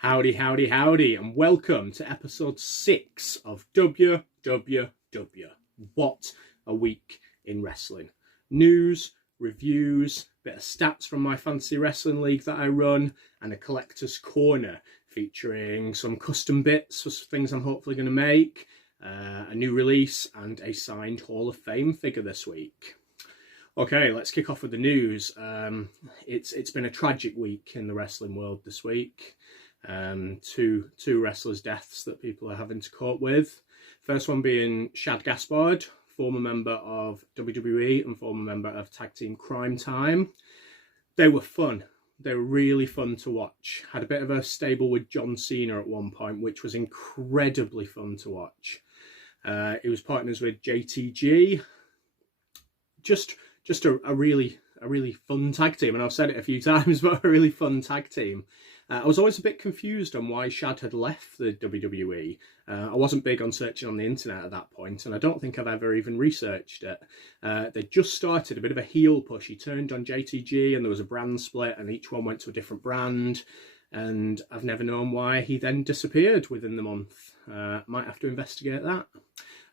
Howdy, howdy, howdy, and welcome to episode 6 of WWW. What a week in wrestling. News, reviews, bit of stats from my fantasy wrestling league that I run, and a collector's corner featuring some custom bits for things I'm hopefully going to make, a new release, and a signed Hall of Fame figure this week. Okay, let's kick off with the news. It's been a tragic week in the wrestling world this week. Two wrestlers' deaths that people are having to cope with. First one being Shad Gaspard, former member of WWE and former member of Tag Team Crime Time. They were fun. They were really fun to watch. Had a bit of a stable with John Cena at one point, which was incredibly fun to watch. He was partners with JTG. Just a really fun tag team, and I've said it a few times, but a really fun tag team. I was always a bit confused on why Shad had left the WWE. I wasn't big on searching on the internet at that point, and I don't think I've ever even researched it. They just started a bit of a heel push. He turned on JTG, and there was a brand split, and each one went to a different brand, and I've never known why he then disappeared within the month. Might have to investigate that.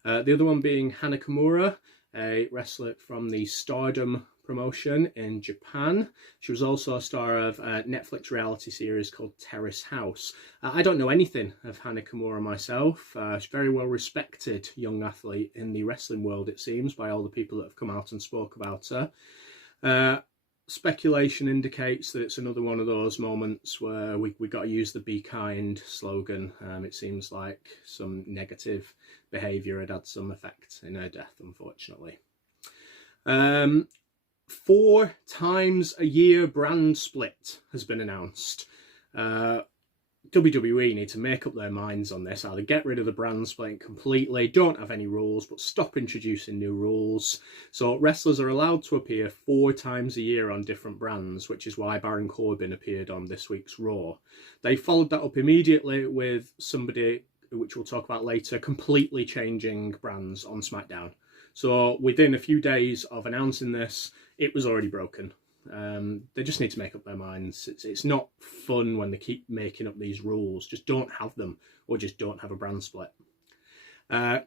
The other one being Hana Kimura, a wrestler from the Stardom promotion in Japan. She was also a star of a Netflix reality series called Terrace House. I don't know anything of Hana Kimura myself. She's a very well respected young athlete in the wrestling world, it seems, by all the people that have come out and spoke about her. Speculation indicates that it's another one of those moments where we got to use the be kind slogan. It seems like some negative behaviour had some effect in her death, unfortunately. 4 times a year brand split has been announced. WWE need to make up their minds on this. Either get rid of the brand split completely, don't have any rules, but stop introducing new rules. So wrestlers are allowed to appear 4 times a year on different brands, which is why Baron Corbin appeared on this week's Raw. They followed that up immediately with somebody, which we'll talk about later, completely changing brands on Smackdown. So within a few days of announcing this, it was already broken. They just need to make up their minds. It's not fun when they keep making up these rules. Just don't have them, or just don't have a brand split.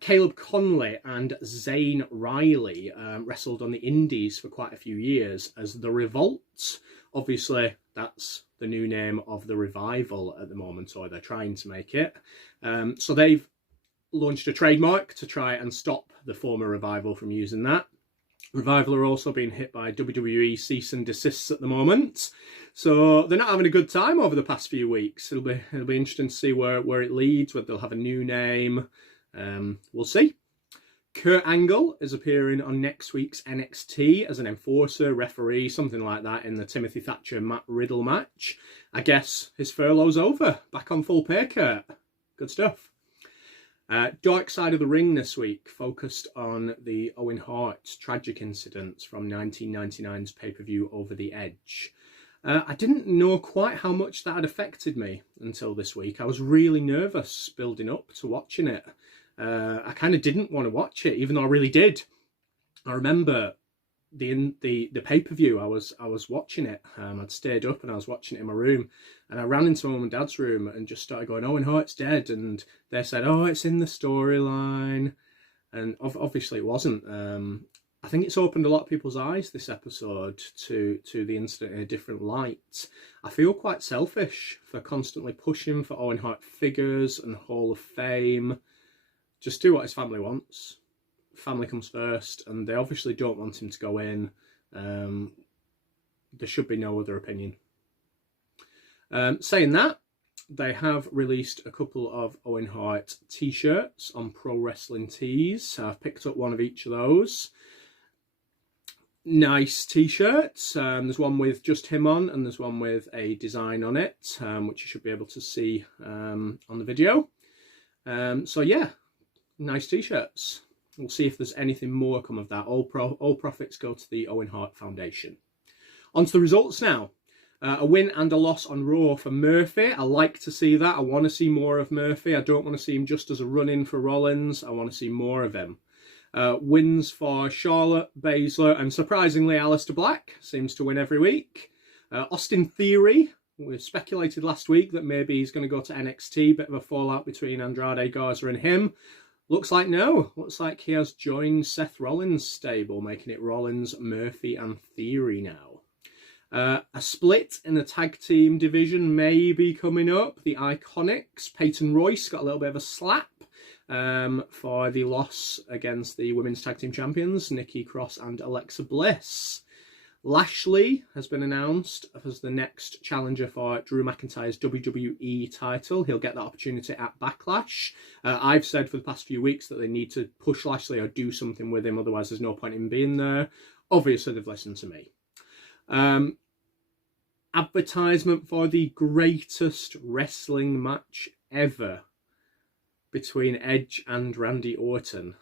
Caleb Conley and Zane Riley wrestled on the Indies for quite a few years as The Revolt. Obviously, that's the new name of The Revival at the moment, or they're trying to make it. So they've launched a trademark to try and stop the former Revival from using that. Revival are also being hit by WWE cease and desists at the moment, so they're not having a good time over the past few weeks. It'll be interesting to see where it leads, whether they'll have a new name. We'll see. Kurt Angle is appearing on next week's NXT as an enforcer, referee, something like that, in the Timothy Thatcher-Matt Riddle match. I guess his furlough's over. Back on full pay, Kurt. Good stuff. Dark Side of the Ring this week focused on the Owen Hart tragic incidents from 1999's pay-per-view Over the Edge. I didn't know quite how much that had affected me until this week. I was really nervous building up to watching it. I kind of didn't want to watch it, even though I really did. I remember the pay-per-view, I was watching it. I'd stayed up and I was watching it in my room, and I ran into my mum and dad's room and just started going, Owen Hart's dead, and they said, oh, it's in the storyline, and obviously it wasn't. I think it's opened a lot of people's eyes, this episode, to the incident in a different light. I feel quite selfish for constantly pushing for Owen Hart figures and Hall of Fame. Just do what his family wants. Family comes first, and they obviously don't want him to go in. There should be no other opinion. Saying that, they have released a couple of Owen Hart t-shirts on Pro Wrestling Tees. I've picked up one of each of those. Nice t-shirts. There's one with just him on, and there's one with a design on it, which you should be able to see on the video. So yeah, nice t-shirts. We'll see if there's anything more come of that. All profits go to the Owen Hart Foundation. On to the results now. A win and a loss on Raw for Murphy. I like to see that. I want to see more of Murphy. I don't want to see him just as a run-in for Rollins. I want to see more of him. Wins for Charlotte, Baszler, and surprisingly Aleister Black seems to win every week. Austin Theory We speculated last week that maybe he's going to go to NXT, bit of a fallout between Andrade, Garza and him. Looks like no. Looks like he has joined Seth Rollins' stable, making it Rollins, Murphy and Theory now. A split in the tag team division may be coming up. The Iconics, Peyton Royce, got a little bit of a slap for the loss against the women's tag team champions, Nikki Cross and Alexa Bliss. Lashley has been announced as the next challenger for Drew McIntyre's WWE title. He'll get that opportunity at Backlash. I've said for the past few weeks that they need to push Lashley or do something with him, otherwise there's no point in being there. Obviously, they've listened to me. Advertisement for the greatest wrestling match ever between Edge and Randy Orton.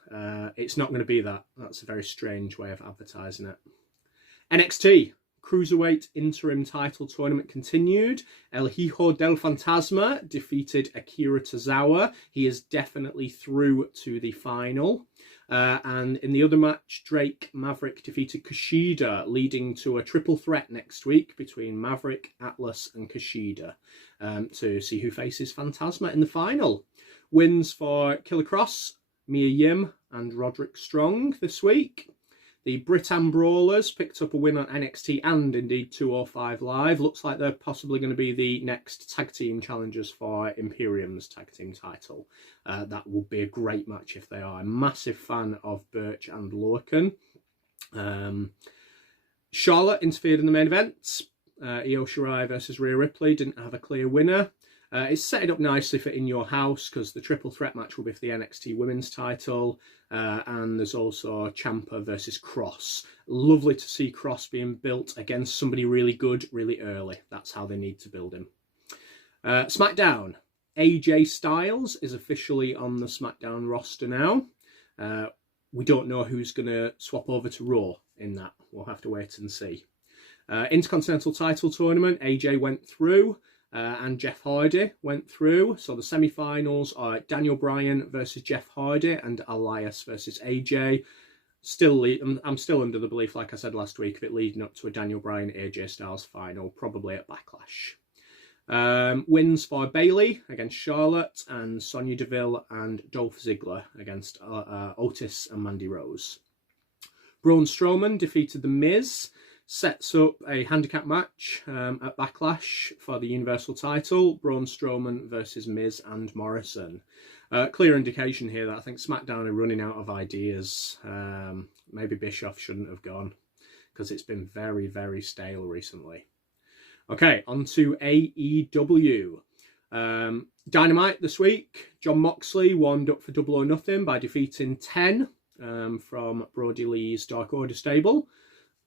It's not going to be that. That's a very strange way of advertising it. NXT Cruiserweight Interim Title Tournament continued. El Hijo del Fantasma defeated Akira Tozawa. He is definitely through to the final. And in the other match, Drake Maverick defeated Kushida, leading to a triple threat next week between Maverick, Atlas and Kushida to see who faces Phantasma in the final. Wins for Killer Cross, Mia Yim and Roderick Strong this week. The Britain Brawlers picked up a win on NXT and indeed 205 Live. Looks like they're possibly going to be the next tag team challengers for Imperium's tag team title. That will be a great match if they are. I'm a massive fan of Birch and Lorcan. Charlotte interfered in the main event. Io Shirai versus Rhea Ripley didn't have a clear winner. It's set it up nicely for In Your House because the triple threat match will be for the NXT women's title. And there's also Ciampa versus Cross. Lovely to see Cross being built against somebody really good really early. That's how they need to build him. Smackdown. AJ Styles is officially on the Smackdown roster now. We don't know who's going to swap over to Raw in that. We'll have to wait and see. Intercontinental title tournament. AJ went through. And Jeff Hardy went through. So the semi-finals are Daniel Bryan versus Jeff Hardy and Elias versus AJ. I'm still under the belief, like I said last week, of it leading up to a Daniel Bryan AJ Styles final, probably at Backlash. Wins for Bayley against Charlotte and Sonya Deville and Dolph Ziggler against Otis and Mandy Rose. Braun Strowman defeated The Miz. Sets up a handicap match at Backlash for the Universal title. Braun Strowman versus Miz and Morrison. Clear indication here that I think SmackDown are running out of ideas. Maybe Bischoff shouldn't have gone because it's been very, very stale recently. Okay, on to AEW. Dynamite this week. Jon Moxley warmed up for Double or Nothing by defeating 10 from Brody Lee's Dark Order stable.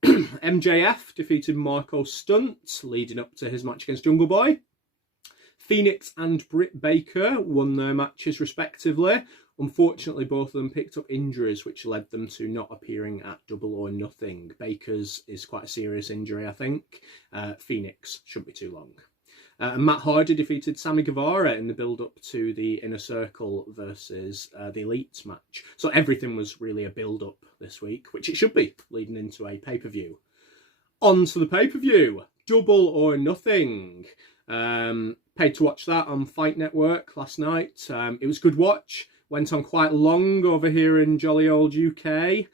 MJF defeated Marco Stunt, leading up to his match against Jungle Boy. Phoenix and Britt Baker won their matches respectively. Unfortunately, both of them picked up injuries, which led them to not appearing at Double or Nothing. Baker's is quite a serious injury, I think. Phoenix shouldn't be too long. And Matt Hardy defeated Sammy Guevara in the build-up to the Inner Circle versus the Elite match. So everything was really a build-up this week, which it should be, leading into a pay-per-view. On to the pay-per-view. Double or Nothing. Paid to watch that on Fight Network last night. It was a good watch. Went on quite long over here in jolly old UK.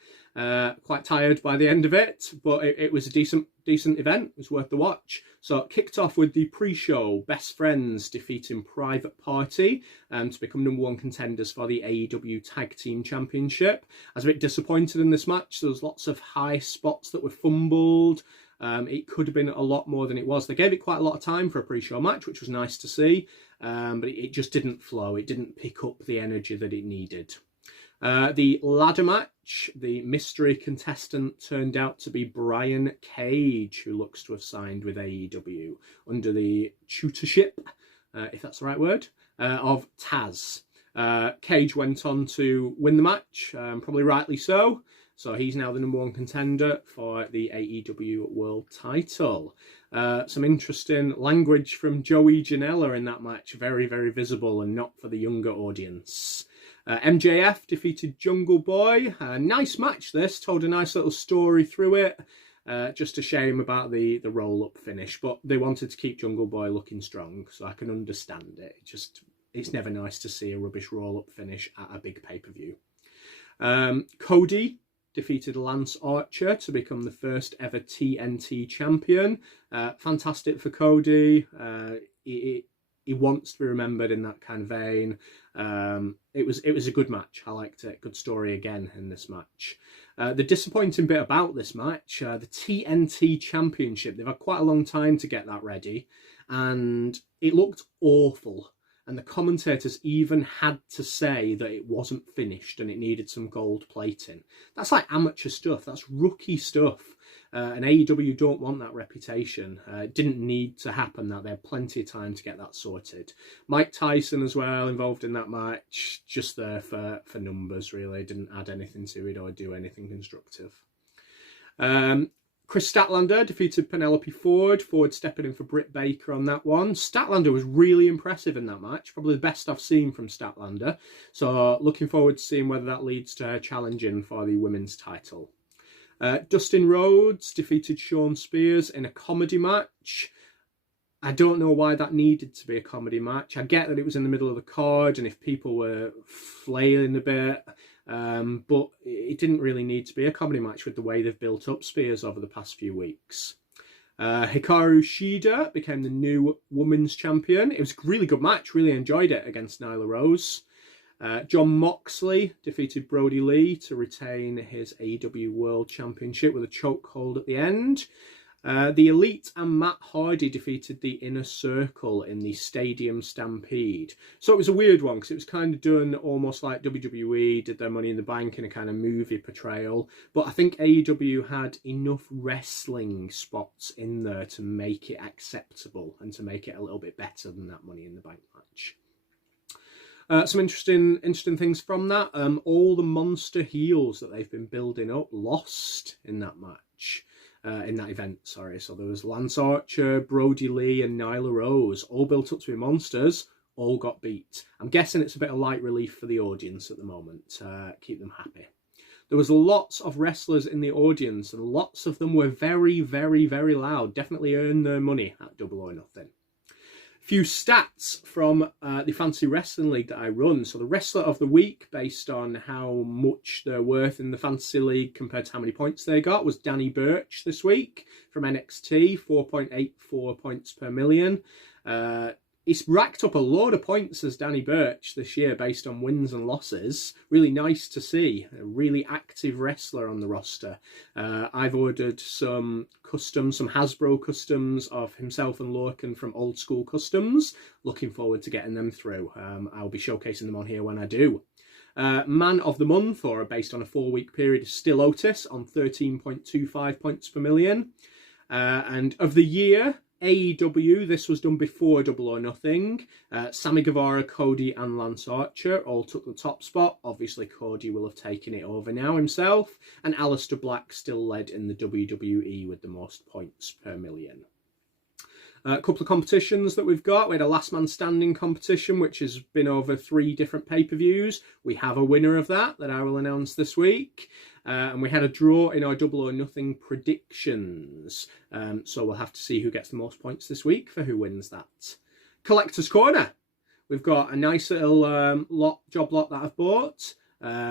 Quite tired by the end of it, but it was a decent event. It was worth the watch. So it kicked off with the pre-show, Best Friends defeating Private Party to become #1 contenders for the AEW Tag Team Championship. I was a bit disappointed in this match. There was lots of high spots that were fumbled. It could have been a lot more than it was. They gave it quite a lot of time for a pre-show match, which was nice to see, but it just didn't flow. It didn't pick up the energy that it needed. The ladder match, the mystery contestant turned out to be Brian Cage, who looks to have signed with AEW under the tutorship, if that's the right word, of Taz. Cage went on to win the match, probably rightly so. So he's now the #1 contender for the AEW World title. Some interesting language from Joey Janela in that match. Very, very visible and not for the younger audience. MJF defeated Jungle Boy. Nice match this. Told a nice little story through it. Just a shame about the roll-up finish, but they wanted to keep Jungle Boy looking strong, so I can understand it. It's never nice to see a rubbish roll-up finish at a big pay-per-view. Cody defeated Lance Archer to become the first ever TNT champion. Fantastic for Cody. He wants to be remembered in that kind of vein. It was a good match. I liked it. Good story again in this match. The disappointing bit about this match, the TNT Championship, they've had quite a long time to get that ready, and it looked awful. And the commentators even had to say that it wasn't finished and it needed some gold plating. That's like amateur stuff. That's rookie stuff. And AEW don't want that reputation. It didn't need to happen that. They had plenty of time to get that sorted. Mike Tyson as well, involved in that match. Just there for numbers, really. Didn't add anything to it or do anything constructive. Chris Statlander defeated Penelope Ford. Ford stepping in for Britt Baker on that one. Statlander was really impressive in that match. Probably the best I've seen from Statlander. So looking forward to seeing whether that leads to her challenging for the women's title. Dustin Rhodes defeated Shawn Spears in a comedy match. I don't know why that needed to be a comedy match. I get that it was in the middle of the card and if people were flailing a bit... but it didn't really need to be a comedy match with the way they've built up Spears over the past few weeks. Hikaru Shida became the new women's champion. It was a really good match. Really enjoyed it against Nyla Rose. Jon Moxley defeated Brody Lee to retain his AEW World Championship with a chokehold at the end. The Elite and Matt Hardy defeated the Inner Circle in the Stadium Stampede. So it was a weird one because it was kind of done almost like WWE did their Money in the Bank in a kind of movie portrayal. But I think AEW had enough wrestling spots in there to make it acceptable and to make it a little bit better than that Money in the Bank match. Some interesting things from that. All the monster heels that they've been building up lost in that match. In that event, sorry. So there was Lance Archer, Brody Lee and Nyla Rose, all built up to be monsters, all got beat. I'm guessing it's a bit of light relief for the audience at the moment. Keep them happy. There was lots of wrestlers in the audience and lots of them were very, very, very loud. Definitely earned their money at Double or Nothing. Few stats from the Fantasy Wrestling League that I run. So the Wrestler of the Week, based on how much they're worth in the Fantasy League compared to how many points they got, was Danny Burch this week from NXT, 4.84 points per million. He's racked up a load of points as Danny Burch this year based on wins and losses. Really nice to see. A really active wrestler on the roster. I've ordered some customs, some Hasbro customs of himself and Lorcan from Old School Customs. Looking forward to getting them through. I'll be showcasing them on here when I do. Man of the Month, or based on a 4-week period, is still Otis on 13.25 points per million. And of the year... AEW, this was done before Double or Nothing. Sammy Guevara, Cody and Lance Archer all took the top spot. Obviously Cody will have taken it over now himself. And Aleister Black still led in the WWE with the most points per million. A couple of competitions that we've got. We had a last man standing competition, which has been over 3 different pay-per-views. We have a winner of that I will announce this week. And we had a draw in our Double or Nothing predictions. So we'll have to see who gets the most points this week for who wins that. Collector's Corner. We've got a nice little job lot that I've bought,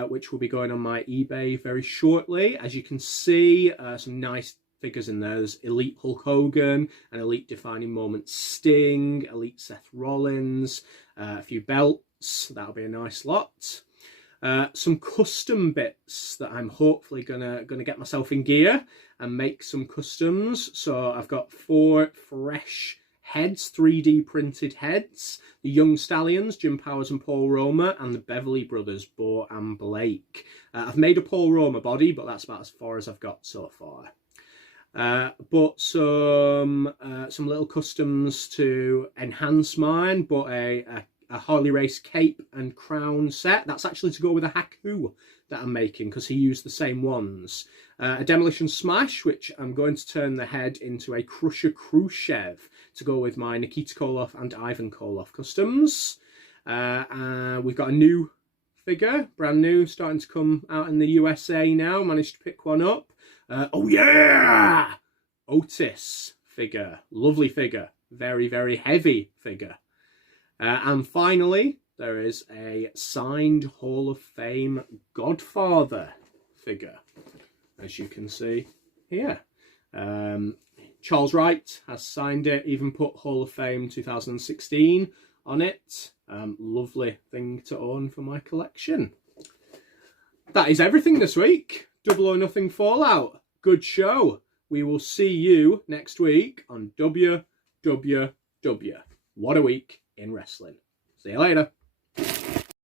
which will be going on my eBay very shortly. As you can see, some nice figures in there. There's Elite Hulk Hogan, an Elite Defining Moment Sting, Elite Seth Rollins, a few belts. That'll be a nice lot. Some custom bits that I'm hopefully gonna get myself in gear and make some customs. So I've got 4 fresh heads, 3D printed heads. The Young Stallions, Jim Powers and Paul Roma, and the Beverly Brothers, Bo and Blake. I've made a Paul Roma body, but that's about as far as I've got so far. But some little customs to enhance mine. But a Harley Race cape and crown set. That's actually to go with a Haku that I'm making because he used the same ones. A Demolition Smash, which I'm going to turn the head into a Crusher Khrushchev to go with my Nikita Koloff and Ivan Koloff customs. We've got a new figure, brand new, starting to come out in the USA now. Managed to pick one up. Oh yeah! Otis figure. Lovely figure. Very, very heavy figure. And finally, there is a signed Hall of Fame Godfather figure, as you can see here. Charles Wright has signed it, even put Hall of Fame 2016 on it. Lovely thing to own for my collection. That is everything this week. Double or Nothing Fallout. Good show. We will see you next week on WWW. What a week in wrestling. See you later.